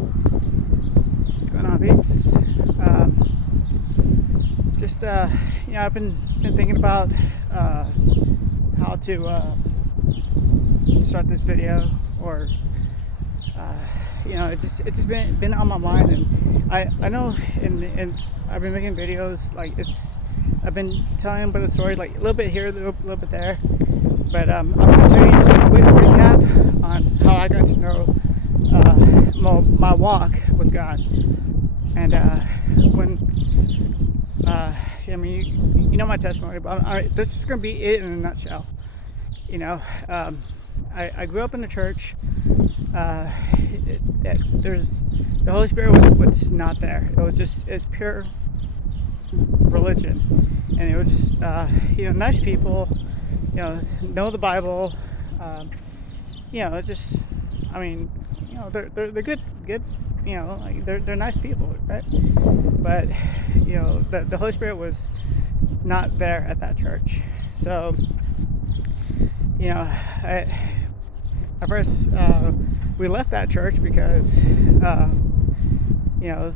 What's going on, peeps? I've been thinking about how to start this video, or it's just been on my mind, and I know, and I've been making videos I've been telling about the story, like a little bit here, a little bit there, but I'm going to tell you just a quick recap on how I got to know my walk with God. And you know my testimony, but this is going to be it in a nutshell. I grew up in the church. The Holy Spirit was not there. It's pure religion, and it was just nice people, know the Bible, they're good, they're nice people, right? But the Holy Spirit was not there at that church. So at first we left that church because there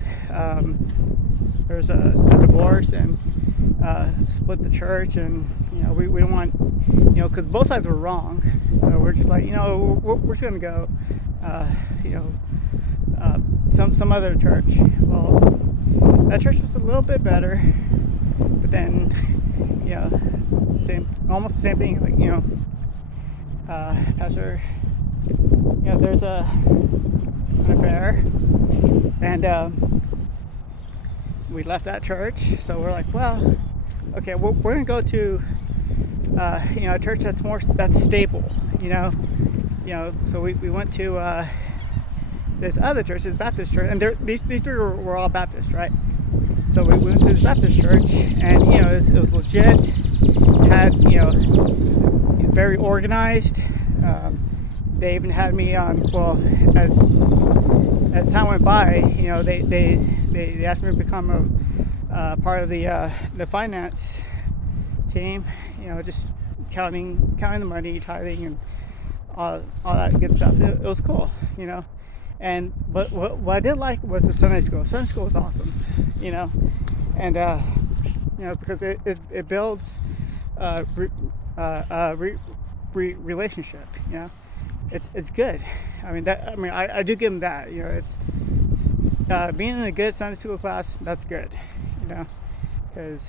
was a divorce, and split the church, and we didn't want, because both sides were wrong. So we're just like, we're just gonna go some other church. Well, that church was a little bit better, but then almost the same thing, pastor, there's an affair, and we left that church. So we're like, well, okay, we're gonna go to a church that's stable, so we went to this other church, this Baptist church, and these three were all Baptist, right? So we went to this Baptist church, and it was legit, had very organized. They even had me on, well, as time went by, they asked me to become a part of the finance team, just counting the money, tithing, and all that good stuff. It was cool, and but what I did like was the Sunday school. Sunday school was awesome, and because it builds relationship. It's good. I do give them that. It's being in a good Sunday school class. That's good. Because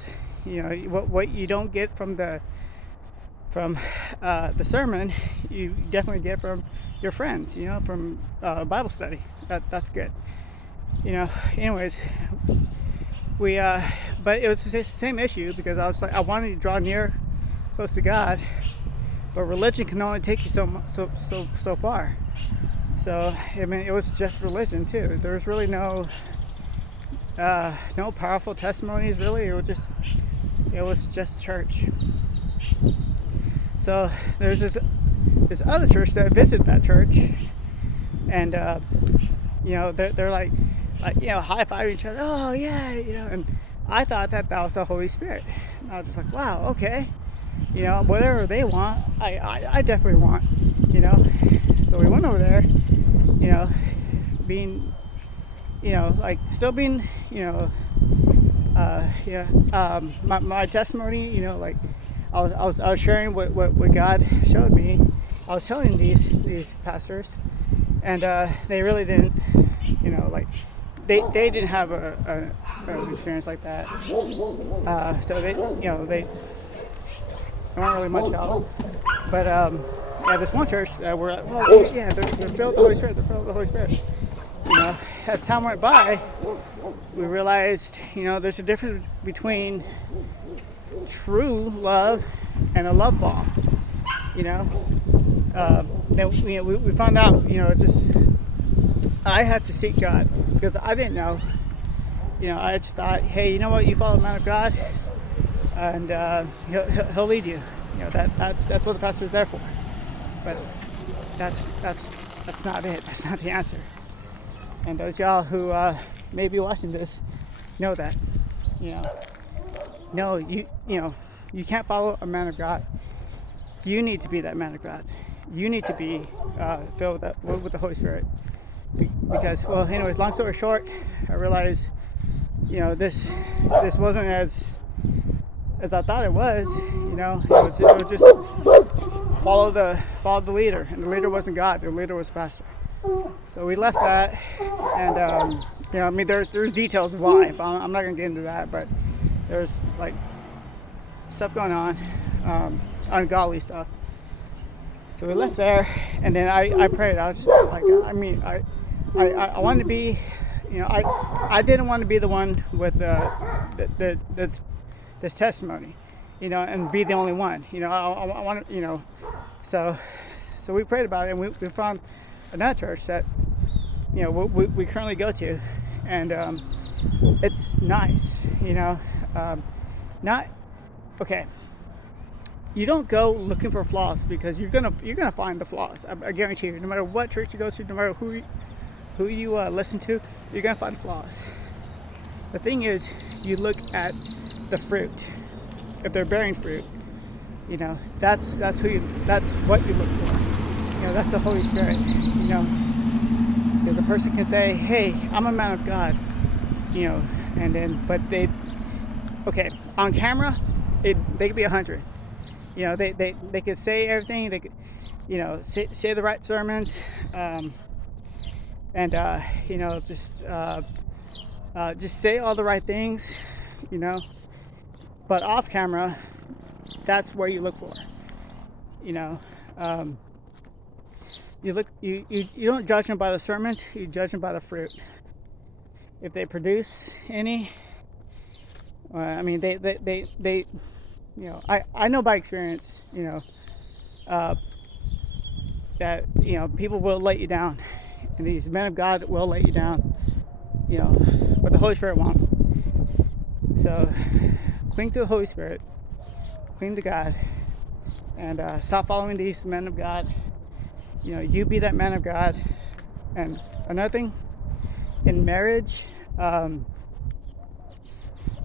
what you don't get from the sermon, you definitely get from your friends. From Bible study. That's good. Anyways, we but it was the same issue, because I wanted to draw close to God. But religion can only take you so far. So it was just religion too. There was really no powerful testimonies. Really, it was just church. So there's this other church that visited that church, and they're like high-fiving each other. Oh yeah, and I thought that was the Holy Spirit. And I was just like, wow, okay. Whatever they want, I definitely want, So we went over there, being, still being, my testimony, I was sharing what God showed me. I was telling these pastors, and they really didn't, they didn't have an experience like that. So they weren't really much help. But this one church we're like, well, yeah, they're filled with the Holy Spirit. They're filled with the Holy Spirit. As time went by, we realized, there's a difference between true love and a love bomb. Then we found out, I had to seek God, because I didn't know. I just thought, hey, you know what? You follow the man of God, and he'll lead you. That's what the pastor's there for. But that's not it. That's not the answer. And those y'all who may be watching this know that. No, you can't follow a man of God. You need to be that man of God. You need to be filled with the Holy Spirit. because, well, anyways, long story short, I realized, this wasn't as I thought it was. It was just follow the leader, and the leader wasn't God. The leader was pastor. So we left that, and there's details why, but I'm not gonna get into that. But there's like stuff going on, ungodly stuff. So we left there, and then I prayed. I was just like, I wanted to be, I didn't want to be the one with this testimony, and be the only one. I want to, so we prayed about it, and we found another church that, we currently go to, and it's nice, not okay. You don't go looking for flaws, because you're gonna find the flaws. I guarantee you. No matter what church you go to, no matter who you listen to, you're gonna find flaws. The thing is, you look at the fruit. If they're bearing fruit, that's what you look for. That's the Holy Spirit. Because a person can say, "Hey, I'm a man of God," and then, but on camera, they could be 100. They could say everything. They could, say the right sermons, just say all the right things, But off camera, that's where you look for. You don't judge them by the sermons. You judge them by the fruit. If they produce any, they I know by experience, that people will let you down, and these men of God will let you down, but the Holy Spirit won't. So cling to the Holy Spirit, cling to God, and stop following these men of God. You be that man of God. And another thing, in marriage,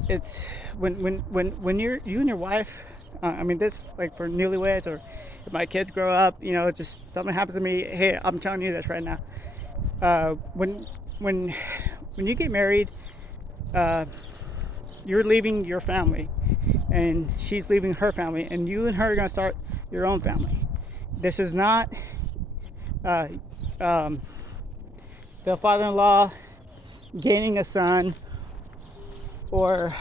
it's when you and your wife, this, like, for newlyweds, or if my kids grow up, just something happens to me. Hey, I'm telling you this right now. When you get married, you're leaving your family, and she's leaving her family, and you and her are gonna start your own family. This is not the father-in-law gaining a son, or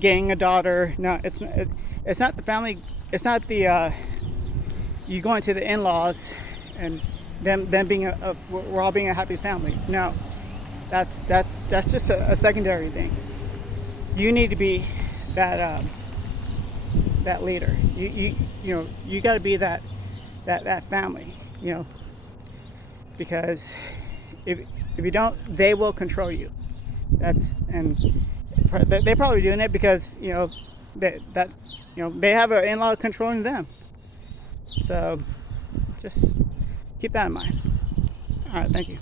gaining a daughter. No, it's not the family. It's not the you going to the in-laws and them being we're all being a happy family. No, that's just a secondary thing. You need to be that leader. You got to be that family. Because if you don't, they will control you. They're probably doing it because they have an in-law controlling them. So just keep that in mind. All right, thank you.